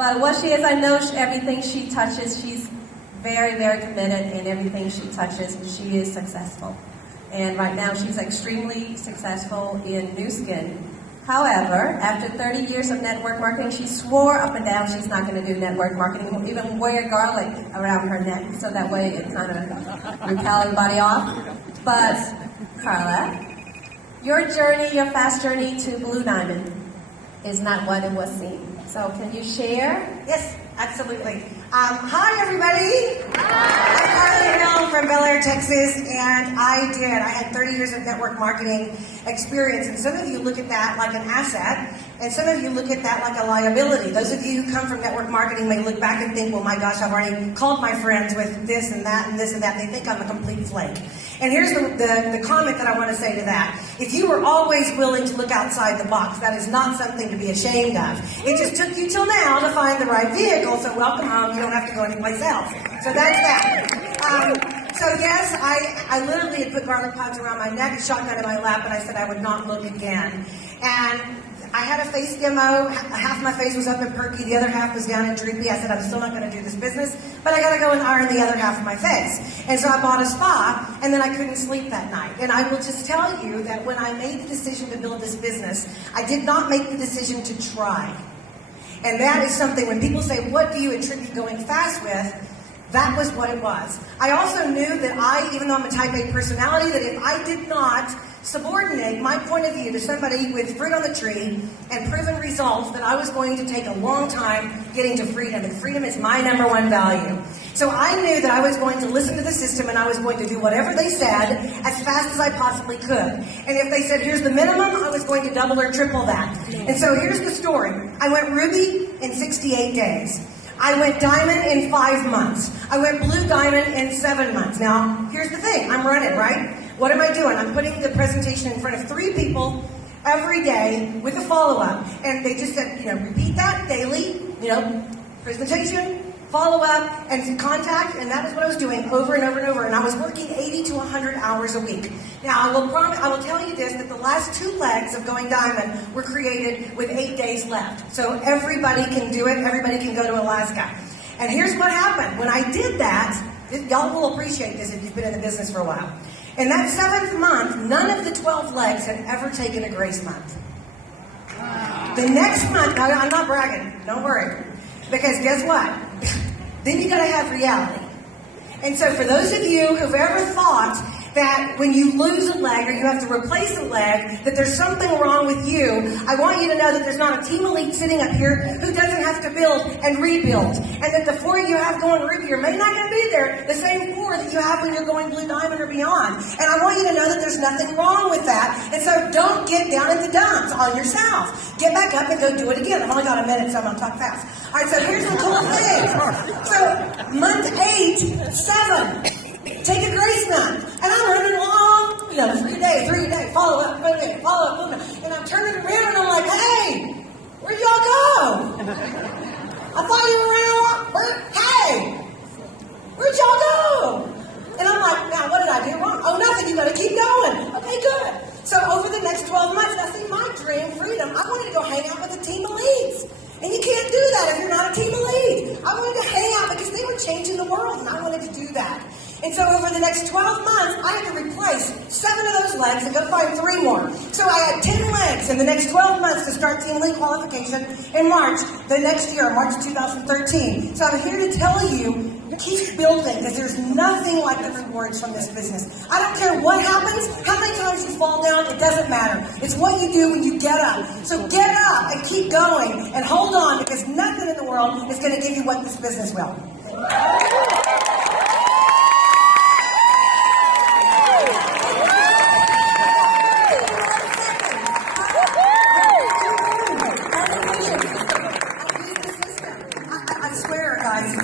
But what she is, I know everything she touches, she's very, very committed in everything she touches, and she is successful. And right now, she's extremely successful in Nu Skin. However, after 30 years of network marketing, she swore up and down she's not going to do network marketing, even wear garlic around her neck, so that way it kind of repel everybody off. But, Carla, your journey, your fast journey to Blue Diamond is not what it was seen. So can you share? Yes, absolutely. Hi, everybody. Hi. I'm Carla Hill from Bel Air, Texas, and I had 30 years of network marketing experience, and some of you look at that like an asset, and some of you look at that like a liability. Those of you who come from network marketing may look back and think, well, my gosh, I've already called my friends with this and that and this and that. They think I'm a complete flake. And here's the comment that I want to say to that. If you were always willing to look outside the box, that is not something to be ashamed of. It just took you till now to find the right vehicle, so welcome home. You don't have to go anyplace else. So that's that. So yes, I literally had put garlic pods around my neck, a shotgun in my lap, and I said I would not look again. And I had a face demo. Half of my face was up and perky, the other half was down and droopy. I said, I'm still not going to do this business, but I got to go and iron the other half of my face. And so I bought a spa, and then I couldn't sleep that night. And I will just tell you that when I made the decision to build this business, I did not make the decision to try. And that is something, when people say, what do you attribute going fast with? That was what it was. I also knew that even though I'm a type A personality, that if I did not subordinate my point of view to somebody with fruit on the tree and proven results, that I was going to take a long time getting to freedom. And freedom is my number one value. So I knew that I was going to listen to the system and I was going to do whatever they said as fast as I possibly could. And if they said, here's the minimum, I was going to double or triple that. And so here's the story. I went ruby in 68 days. I went diamond in 5 months. I went blue diamond in 7 months. Now, here's the thing. I'm running, right? What am I doing? I'm putting the presentation in front of 3 people every day with a follow-up. And they just said, repeat that daily, presentation, follow-up, and contact. And that is what I was doing over and over and over. And I was working 80 to 100 hours a week. Now, I will tell you this, that the last 2 legs of going diamond were created with 8 days left. So everybody can do it. Everybody can go to Alaska. And here's what happened. When I did that, y'all will appreciate this if you've been in the business for a while. In that 7th month, none of the 12 legs had ever taken a grace month. The next month, I'm not bragging, don't worry. Because guess what? Then you gotta have reality. And so for those of you who've ever thought that when you lose a leg or you have to replace a leg, that there's something wrong with you, I want you to know that there's not a team elite sitting up here who doesn't have to build and rebuild. And that the 4 you have going ruby are maybe not going to be there, the same 4 that you have when you're going blue diamond or beyond. And I want you to know that there's nothing wrong with that. And so don't get down in the dumps on yourself. Get back up and go do it again. I've only got a minute, so I'm going to talk fast. All right, so here's the cool thing. So month 8, 7. Take a grace month. And I'm running along, 3 day, follow up, follow up. And I'm turning around and I'm like, hey, where'd y'all go? I thought you were around. Hey, where'd y'all go? And I'm like, now what did I do wrong? Oh, nothing, you gotta keep going. Okay, good. So over the next 12 months, now see, my dream, freedom, I wanted to go hang out with a team of leads. And you can't do that if you're not a team elite. I wanted to hang out because they were changing the world, and I wanted to do that. And so over the next 12 months, I had to replace 7 of those legs and go find 3 more. So I had 10 legs in the next 12 months to start team elite qualification in March the next year, March 2013. So I'm here to tell you, keep building, because there's nothing like the rewards from this business. I don't care what happens, how many times you fall down, it doesn't matter. It's what you do when you get up. So get up and keep going and hold on, because nothing in the world is going to give you what this business will.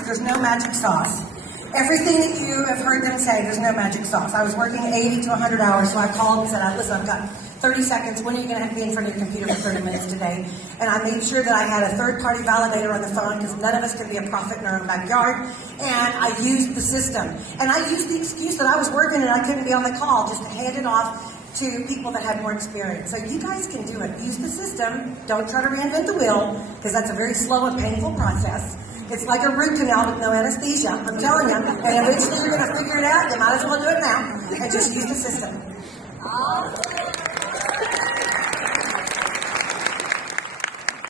There's no magic sauce. Everything that you have heard them say, there's no magic sauce. I was working 80 to 100 hours, so I called and said, listen, I've got 30 seconds. When are you going to have to be in front of your computer for 30 minutes today? And I made sure that I had a third-party validator on the phone, because none of us can be a prophet in our own backyard. And I used the system. And I used the excuse that I was working and I couldn't be on the call, just to hand it off to people that have more experience. So you guys can do it. Use the system. Don't try to reinvent the wheel, because that's a very slow and painful process. It's like a root canal with no anesthesia, I'm telling you. And eventually you're going to figure it out. You might as well do it now and just use the system.